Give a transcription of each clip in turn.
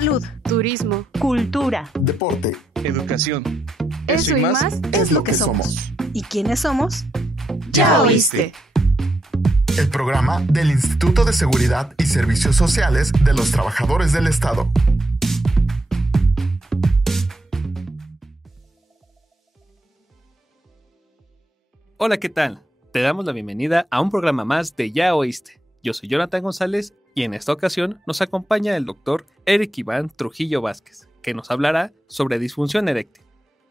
salud, turismo, cultura, deporte, educación. Eso y más es lo que somos. ¿Y quiénes somos? ¡Ya oíste! El programa del Instituto de Seguridad y Servicios Sociales de los Trabajadores del Estado. Hola, ¿qué tal? Te damos la bienvenida a un programa más de Ya Oíste. Yo soy Jonathan González y en esta ocasión nos acompaña el doctor Eric Iván Trujillo Vázquez, que nos hablará sobre disfunción eréctil.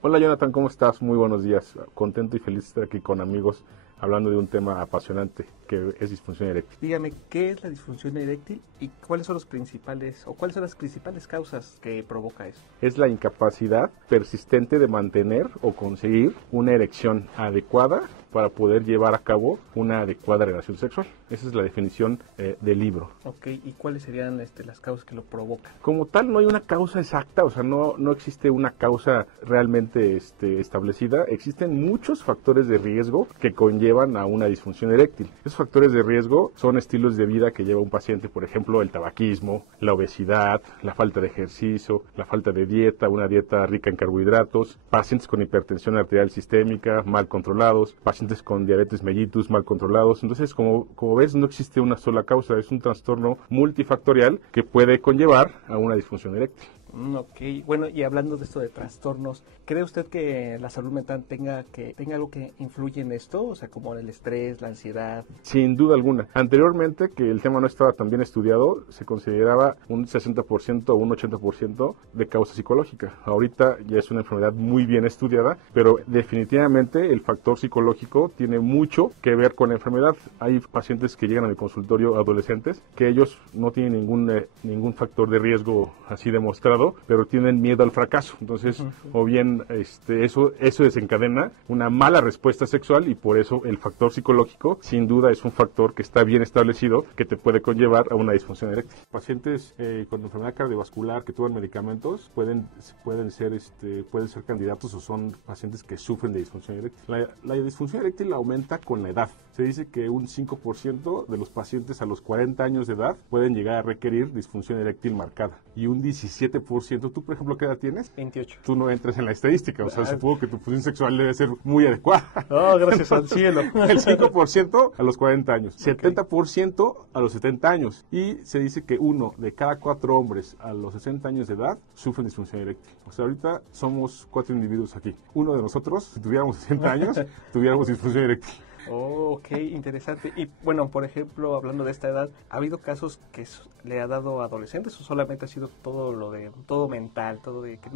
Hola Jonathan, ¿cómo estás? Muy buenos días. Contento y feliz de estar aquí con amigos hablando de un tema apasionante que es disfunción eréctil. Dígame, ¿qué es la disfunción eréctil y cuáles son las principales causas que provoca eso? Es la incapacidad persistente de mantener o conseguir una erección adecuada para poder llevar a cabo una adecuada relación sexual. Esa es la definición del libro. Ok, ¿y cuáles serían las causas que lo provocan? Como tal, no hay una causa exacta, o sea, no existe una causa realmente establecida. Existen muchos factores de riesgo que conllevan a una disfunción eréctil. Esos factores de riesgo son estilos de vida que lleva un paciente, por ejemplo, el tabaquismo, la obesidad, la falta de ejercicio, la falta de dieta, una dieta rica en carbohidratos, pacientes con hipertensión arterial sistémica mal controlados, pacientes con diabetes mellitus mal controlados. Entonces, como ves, no existe una sola causa, es un trastorno multifactorial que puede conllevar a una disfunción eréctil. Ok, bueno, y hablando de esto de trastornos, ¿cree usted que la salud mental tenga algo que influye en esto? O sea, como el estrés, la ansiedad. Sin duda alguna. Anteriormente, que el tema no estaba tan bien estudiado, se consideraba un 60% o un 80% de causa psicológica. Ahorita ya es una enfermedad muy bien estudiada, pero definitivamente el factor psicológico tiene mucho que ver con la enfermedad. Hay pacientes que llegan a mi consultorio, adolescentes, que ellos no tienen ningún factor de riesgo así demostrado, pero tienen miedo al fracaso. Entonces, o bien eso desencadena una mala respuesta sexual y por eso el factor psicológico sin duda es un factor que está bien establecido que te puede conllevar a una disfunción eréctil. Pacientes con enfermedad cardiovascular que toman medicamentos pueden ser candidatos o son pacientes que sufren de disfunción eréctil. La disfunción eréctil aumenta con la edad. Se dice que un 5% de los pacientes a los 40 años de edad pueden llegar a requerir disfunción eréctil marcada y un 17%. ¿Tú, por ejemplo, qué edad tienes? 28. Tú no entras en la estadística, o sea, supongo que tu función sexual debe ser muy adecuada. Oh, gracias al cielo. El 5% a los 40 años, 70% a los 70 años. Y se dice que 1 de cada 4 hombres a los 60 años de edad sufren disfunción eréctil. O sea, ahorita somos 4 individuos aquí. Uno de nosotros, si tuviéramos 60 años, tuviéramos disfunción eréctil. Oh, ok, interesante. Y bueno, por ejemplo, hablando de esta edad, ¿ha habido casos que le ha dado a adolescentes o solamente ha sido todo mental, todo de que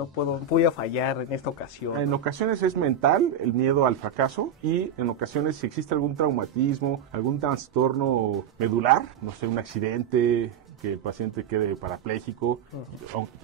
voy a fallar en esta ocasión? En ocasiones es mental, el miedo al fracaso, y en ocasiones si existe algún traumatismo, algún trastorno medular, no sé, un accidente, que el paciente quede parapléjico,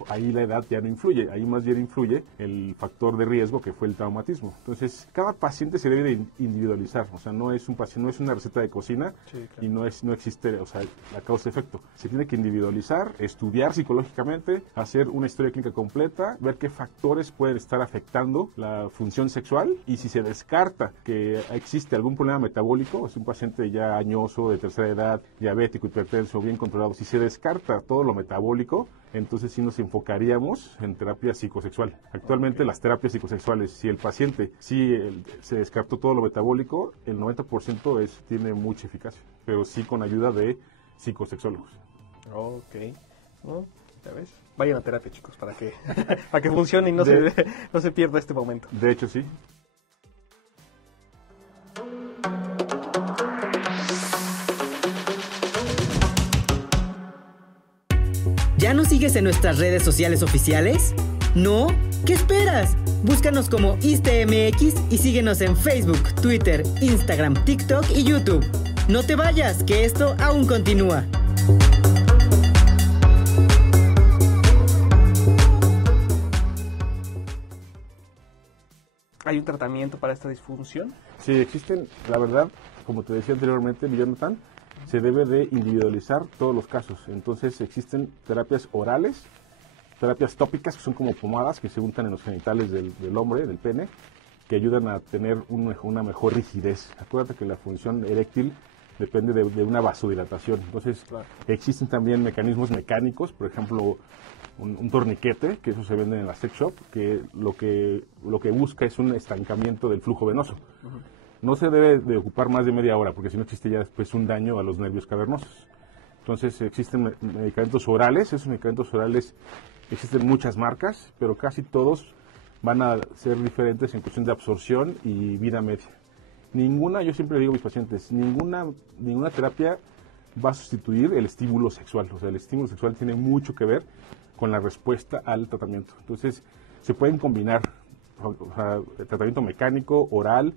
ahí la edad ya no influye, ahí más bien influye el factor de riesgo que fue el traumatismo. Entonces, cada paciente se debe de individualizar, o sea, no es una receta de cocina, sí, claro, y no existe, o sea, la causa-efecto. Se tiene que individualizar, estudiar psicológicamente, hacer una historia clínica completa, ver qué factores pueden estar afectando la función sexual, y si se descarta que existe algún problema metabólico, es un paciente ya añoso, de tercera edad, diabético, hipertenso, bien controlado, si se descarta todo lo metabólico, entonces sí nos enfocaríamos en terapia psicosexual. Actualmente las terapias psicosexuales, si el paciente se descartó todo lo metabólico, el 90% tiene mucha eficacia, pero sí con ayuda de psicosexólogos. Ok, ¿ya ves? Vayan a terapia, chicos, para que funcione y no se pierda este momento. De hecho, sí. ¿Ya nos sigues en nuestras redes sociales oficiales? ¿No? ¿Qué esperas? Búscanos como ISTEMX y síguenos en Facebook, Twitter, Instagram, TikTok y YouTube. No te vayas, que esto aún continúa. ¿Hay un tratamiento para esta disfunción? Sí, existen, la verdad, como te decía anteriormente, Jonathan, se debe de individualizar todos los casos. Entonces existen terapias orales, terapias tópicas, que son como pomadas que se untan en los genitales del hombre, del pene, que ayudan a tener una mejor rigidez. Acuérdate que la función eréctil depende de una vasodilatación. Entonces, existen también mecanismos mecánicos, por ejemplo, un torniquete, que eso se vende en la sex shop, que lo que busca es un estancamiento del flujo venoso. No se debe de ocupar más de media hora, porque si no existe ya después un daño a los nervios cavernosos. Entonces, existen medicamentos orales. Esos medicamentos orales existen muchas marcas, pero casi todos van a ser diferentes en cuestión de absorción y vida media. Yo siempre digo a mis pacientes, ninguna terapia va a sustituir el estímulo sexual. O sea, el estímulo sexual tiene mucho que ver con la respuesta al tratamiento. Entonces, se pueden combinar el tratamiento mecánico, oral,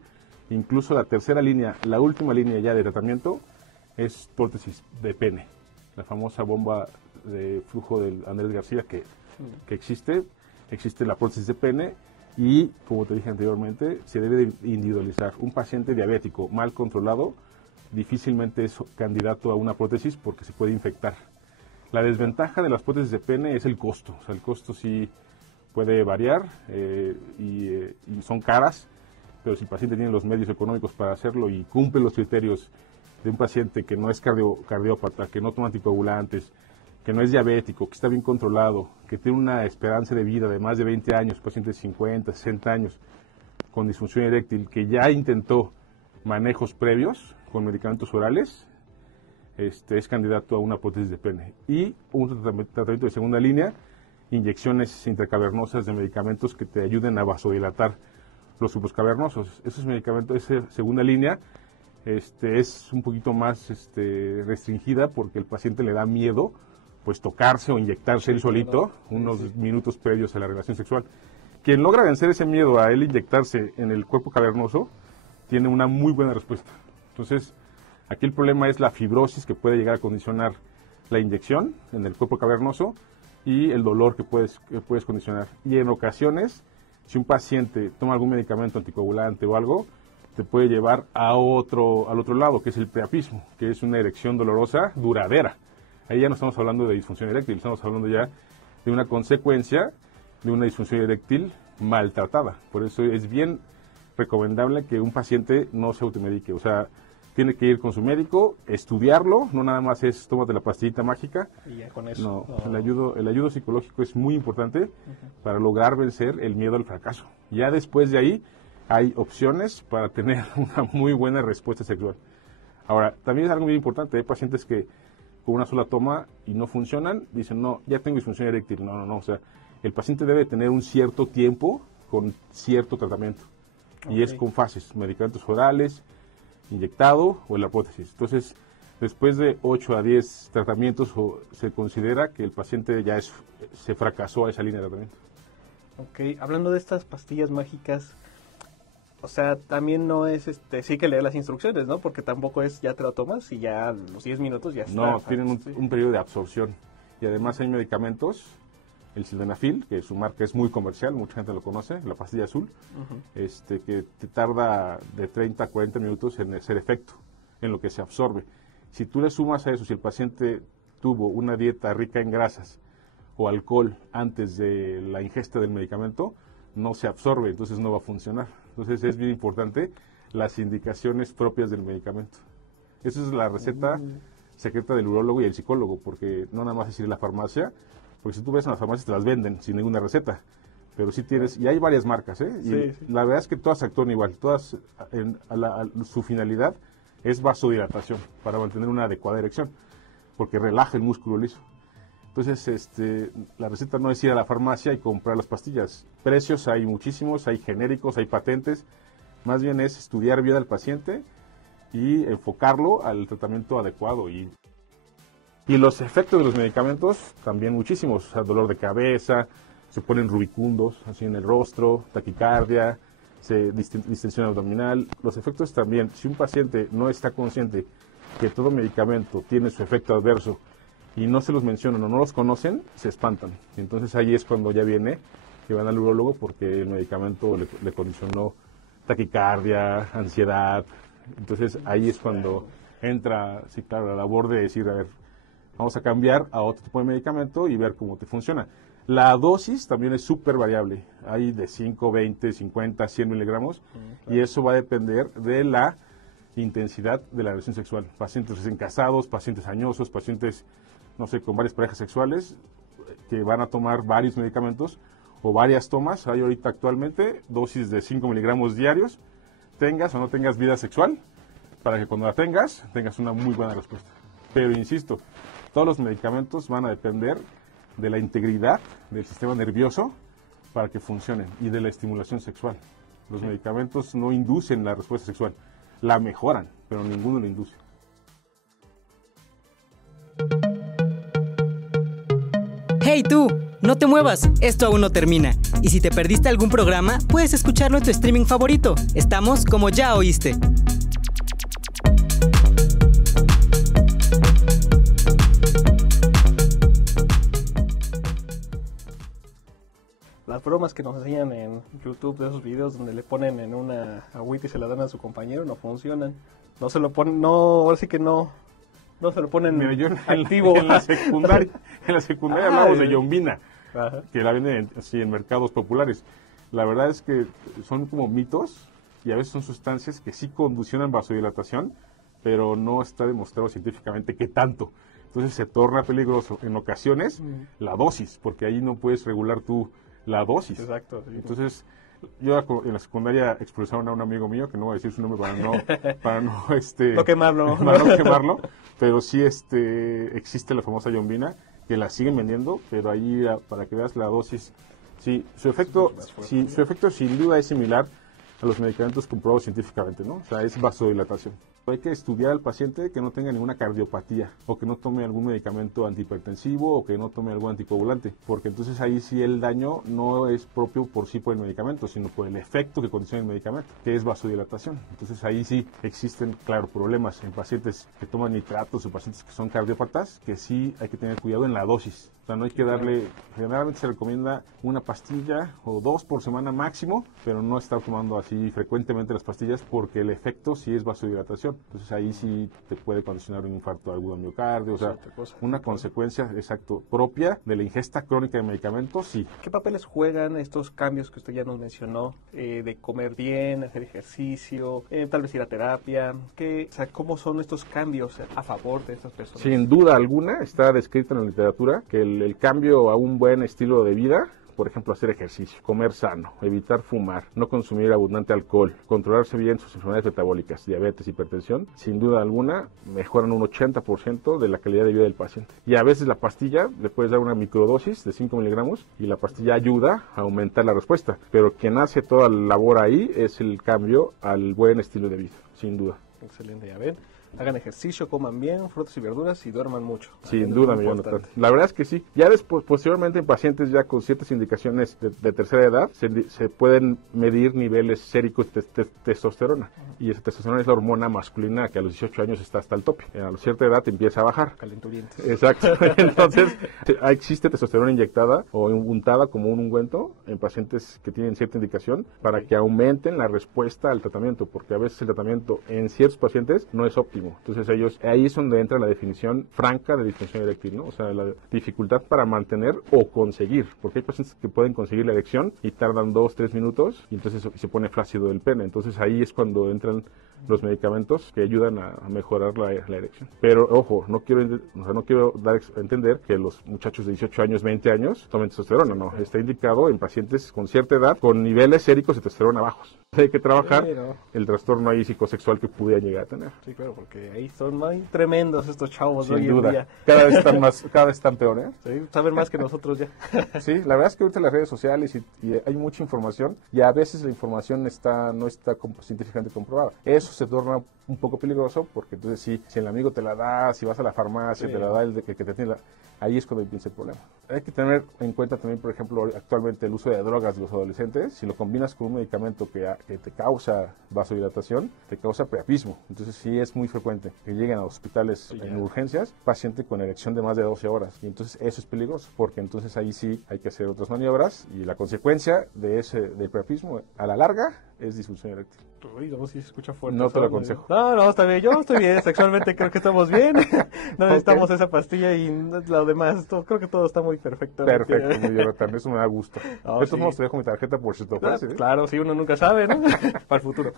incluso la tercera línea, la última línea ya de tratamiento es prótesis de pene. La famosa bomba de flujo del Andrés García que existe la prótesis de pene y, como te dije anteriormente, se debe de individualizar. Un paciente diabético mal controlado difícilmente es candidato a una prótesis porque se puede infectar. La desventaja de las prótesis de pene es el costo. O sea, el costo sí puede variar y son caras, pero si el paciente tiene los medios económicos para hacerlo y cumple los criterios de un paciente que no es cardiópata, que no toma anticoagulantes, que no es diabético, que está bien controlado, que tiene una esperanza de vida de más de 20 años, paciente de 50, 60 años, con disfunción eréctil, que ya intentó manejos previos con medicamentos orales, es candidato a una prótesis de pene. Y un tratamiento de segunda línea, inyecciones intracavernosas de medicamentos que te ayuden a vasodilatar los tubos cavernosos. Esos medicamentos, esa segunda línea, es un poquito más restringida porque el paciente le da miedo pues tocarse o inyectarse él solito unos minutos previos a la relación sexual. Quien logra vencer ese miedo a él inyectarse en el cuerpo cavernoso tiene una muy buena respuesta. Entonces, aquí el problema es la fibrosis que puede llegar a condicionar la inyección en el cuerpo cavernoso y el dolor que puedes condicionar. Y en ocasiones, si un paciente toma algún medicamento anticoagulante o algo, te puede llevar al otro lado, que es el priapismo, que es una erección dolorosa duradera. Ahí ya no estamos hablando de disfunción eréctil, estamos hablando ya de una consecuencia de una disfunción eréctil maltratada. Por eso es bien recomendable que un paciente no se automedique. O sea, tiene que ir con su médico, estudiarlo, no nada más es tómate la pastillita mágica. Y ya con eso. No, el ayudo psicológico es muy importante para lograr vencer el miedo al fracaso. Ya después de ahí hay opciones para tener una muy buena respuesta sexual. Ahora, también es algo muy importante, hay pacientes que con una sola toma y no funcionan, dicen, no, ya tengo disfunción eréctil. No, o sea, el paciente debe tener un cierto tiempo con cierto tratamiento. Y es con fases, medicamentos orales, inyectado o en la prótesis. Entonces, después de 8 a 10 tratamientos, se considera que el paciente ya se fracasó a esa línea de tratamiento. Ok, hablando de estas pastillas mágicas, o sea, también no es, sí que leer las instrucciones, ¿no? Porque tampoco es, ya te lo tomas y ya a los 10 minutos ya está. No, tienen un periodo de absorción. Y además hay medicamentos, el sildenafil, que su marca es muy comercial, mucha gente lo conoce, la pastilla azul, que te tarda de 30 a 40 minutos en hacer efecto, en lo que se absorbe. Si tú le sumas a eso, si el paciente tuvo una dieta rica en grasas o alcohol antes de la ingesta del medicamento, no se absorbe, entonces no va a funcionar. Entonces es bien importante las indicaciones propias del medicamento. Esa es la receta secreta del urólogo y el psicólogo, porque no nada más es ir a la farmacia, porque si tú ves en las farmacias te las venden sin ninguna receta, pero sí tienes, y hay varias marcas, y la verdad es que todas actúan igual, todas su finalidad es vasodilatación, para mantener una adecuada erección, porque relaja el músculo liso. Entonces, la receta no es ir a la farmacia y comprar las pastillas. Precios hay muchísimos, hay genéricos, hay patentes. Más bien es estudiar bien al paciente y enfocarlo al tratamiento adecuado. Y los efectos de los medicamentos también muchísimos. O sea, dolor de cabeza, se ponen rubicundos así en el rostro, taquicardia, distensión abdominal. Los efectos también, si un paciente no está consciente que todo medicamento tiene su efecto adverso, y no se los mencionan o no los conocen, se espantan. Entonces ahí es cuando ya viene que van al urólogo porque el medicamento le condicionó taquicardia, ansiedad. Entonces ahí es cuando entra, sí, claro, la labor de decir, a ver, vamos a cambiar a otro tipo de medicamento y ver cómo te funciona. La dosis también es súper variable. Hay de 5, 20, 50, 100 miligramos y eso va a depender de la intensidad de la relación sexual. Pacientes recién casados, pacientes añosos, pacientes, no sé, con varias parejas sexuales que van a tomar varios medicamentos o varias tomas. Hay ahorita actualmente dosis de 5 miligramos diarios, tengas o no tengas vida sexual, para que cuando la tengas una muy buena respuesta. Pero insisto, todos los medicamentos van a depender de la integridad del sistema nervioso para que funcionen y de la estimulación sexual. Los medicamentos no inducen la respuesta sexual, la mejoran, pero ninguno la induce. ¡Hey tú! No te muevas, esto aún no termina. Y si te perdiste algún programa, puedes escucharlo en tu streaming favorito. Estamos como Ya Oíste. Las bromas que nos enseñan en YouTube de esos videos donde le ponen en una agüita y se la dan a su compañero no funcionan. No se lo ponen, no, ahora sí que no se lo ponen. Mira, yo activo. En la secundaria hablamos de yombina, Ajá. que la venden así en mercados populares. La verdad es que son como mitos y a veces son sustancias que sí conducen vasodilatación, pero no está demostrado científicamente que tanto. Entonces se torna peligroso en ocasiones la dosis, porque ahí no puedes regular tú la dosis. Exacto. Sí. Entonces, yo en la secundaria expulsaron a un amigo mío, que no voy a decir su nombre para no no quemarlo. Para no quemarlo, pero sí existe la famosa yombina, que la siguen vendiendo, pero ahí para que veas la dosis, sí, su efecto sin duda es similar a los medicamentos comprobados científicamente, ¿no? O sea, es vasodilatación. Hay que estudiar al paciente que no tenga ninguna cardiopatía o que no tome algún medicamento antihipertensivo o que no tome algún anticoagulante, porque entonces ahí sí el daño no es propio por sí por el medicamento, sino por el efecto que condiciona el medicamento, que es vasodilatación. Entonces ahí sí existen, claro, problemas en pacientes que toman nitratos o pacientes que son cardiópatas, que sí hay que tener cuidado en la dosis. O sea, no hay que darle, generalmente se recomienda una pastilla o 2 por semana máximo, pero no estar tomando así frecuentemente las pastillas porque el efecto sí es vasodilatación. Entonces ahí sí te puede condicionar un infarto agudo al miocardio, o sea, una consecuencia, exacto, propia de la ingesta crónica de medicamentos, sí. ¿Qué papeles juegan estos cambios que usted ya nos mencionó, de comer bien, hacer ejercicio, tal vez ir a terapia? ¿Cómo son estos cambios a favor de estas personas? Sin duda alguna está descrito en la literatura que el cambio a un buen estilo de vida, por ejemplo, hacer ejercicio, comer sano, evitar fumar, no consumir abundante alcohol, controlarse bien sus enfermedades metabólicas, diabetes, hipertensión, sin duda alguna mejoran un 80% de la calidad de vida del paciente. Y a veces la pastilla, le puedes dar una microdosis de 5 miligramos y la pastilla ayuda a aumentar la respuesta. Pero quien hace toda la labor ahí es el cambio al buen estilo de vida, sin duda. Excelente, ya ven. Hagan ejercicio, coman bien, frutas y verduras y duerman mucho. Sin duda, mi Jonathan. La verdad es que sí. Ya después, posteriormente, en pacientes ya con ciertas indicaciones de tercera edad, se pueden medir niveles séricos de testosterona. Y esa testosterona es la hormona masculina que a los 18 años está hasta el tope. A cierta edad empieza a bajar. Calenturientos. Exacto. Entonces, existe testosterona inyectada o untada como un ungüento en pacientes que tienen cierta indicación para que aumenten la respuesta al tratamiento, porque a veces el tratamiento en ciertos pacientes no es óptimo. Entonces ahí es donde entra la definición franca de disfunción eréctil, ¿no? O sea, la dificultad para mantener o conseguir, porque hay pacientes que pueden conseguir la erección y tardan 2-3 minutos y entonces se pone flácido el pene. Entonces ahí es cuando entran los medicamentos que ayudan a mejorar la erección. Pero ojo, no quiero dar a entender que los muchachos de 18 años, 20 años tomen testosterona, no. Está indicado en pacientes con cierta edad con niveles séricos de testosterona bajos. Hay que trabajar el trastorno ahí psicosexual que pudiera llegar a tener. Sí, claro, porque ahí son muy tremendos estos chavos Sin hoy duda. en día. Cada vez están peor, ¿eh? Sí, saben más que nosotros ya. Sí, la verdad es que ahorita las redes sociales y hay mucha información y a veces la información no está científicamente comprobada. Eso se torna un poco peligroso porque entonces si el amigo te la da, si vas a la farmacia, te la da el que te atiende, ahí es cuando empieza el problema. Hay que tener en cuenta también, por ejemplo, actualmente el uso de drogas de los adolescentes. Si lo combinas con un medicamento que te causa vasodilatación, te causa priapismo. Entonces sí es muy frecuente que lleguen a hospitales en urgencias paciente con erección de más de 12 horas. Y entonces eso es peligroso, porque entonces ahí sí hay que hacer otras maniobras y la consecuencia del priapismo a la larga es disfunción eréctil. Uy, no, sí se escucha fuerte. No te lo aconsejo. No, está bien. Yo estoy bien. Sexualmente creo que estamos bien. No necesitamos esa pastilla y lo demás. Creo que todo está muy bien. voy perfectamente. Perfecto, mi Jonathan, eso me da gusto. No, De todos sí. modos, te dejo mi tarjeta por si te ofrece. Claro, sí, uno nunca sabe, ¿no? Para el futuro.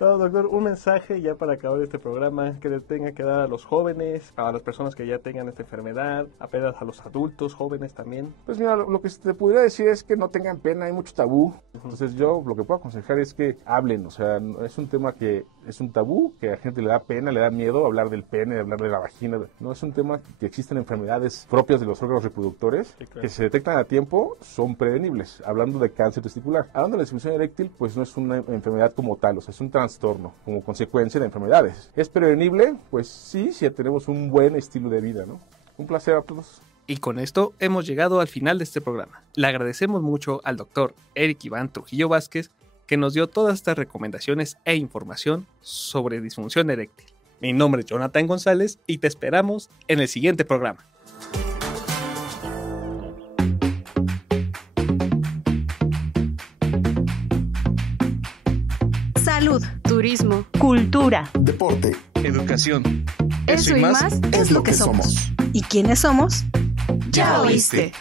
No, doctor, un mensaje ya para acabar este programa que le tenga que dar a los jóvenes, a las personas que ya tengan esta enfermedad, apenas a los adultos, jóvenes también. Pues mira, lo que te pudiera decir es que no tengan pena, hay mucho tabú. Entonces yo lo que puedo aconsejar es que hablen, o sea, es un tema que es un tabú, que a la gente le da pena, le da miedo hablar del pene, hablar de la vagina. No es un tema que existen enfermedades propias de los órganos reproductores, Sí, claro. que si se detectan a tiempo, son prevenibles. Hablando de cáncer testicular. Hablando de la disfunción eréctil, pues no es una enfermedad como tal, o sea, es un trastorno como consecuencia de enfermedades. ¿Es prevenible? Pues sí, si tenemos un buen estilo de vida, ¿no? Un placer a todos. Y con esto hemos llegado al final de este programa. Le agradecemos mucho al doctor Eric Iván Trujillo Vázquez, que nos dio todas estas recomendaciones e información sobre disfunción eréctil. Mi nombre es Jonathan González y te esperamos en el siguiente programa. Salud, Turismo. cultura. Deporte. Educación. Eso y más Es lo que somos. ¿Y quiénes somos? Ya oíste.